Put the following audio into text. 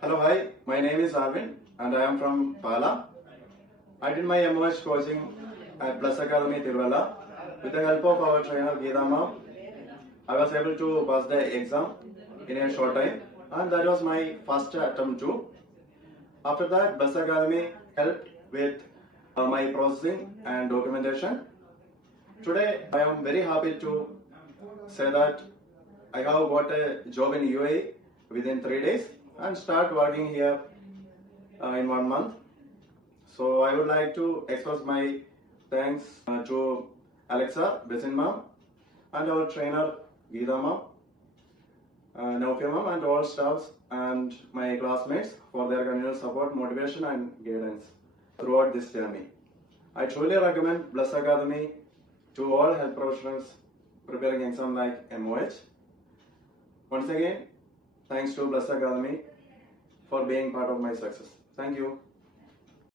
Hello, hi. My name is Arvind and I am from Pala. I did my MOH coaching at Plus Academy Tiruvalla. With the help of our trainer Geetama, I was able to pass the exam in a short time, and that was my first attempt too. After that, Plus Academy helped with my processing and documentation. Today, I am very happy to say that I have got a job in UAE within 3 days and start working here in 1 month. So I would like to express my thanks to Alexa, Besin ma'am, and our trainer Geeta ma'am, Naufia ma'am, and all staffs and my classmates for their continuous support, motivation, and guidance throughout this journey. I truly recommend Bless Academy to all health professionals preparing exam like MOH. Once again, thanks to Bless Academy for being part of my success. Thank you.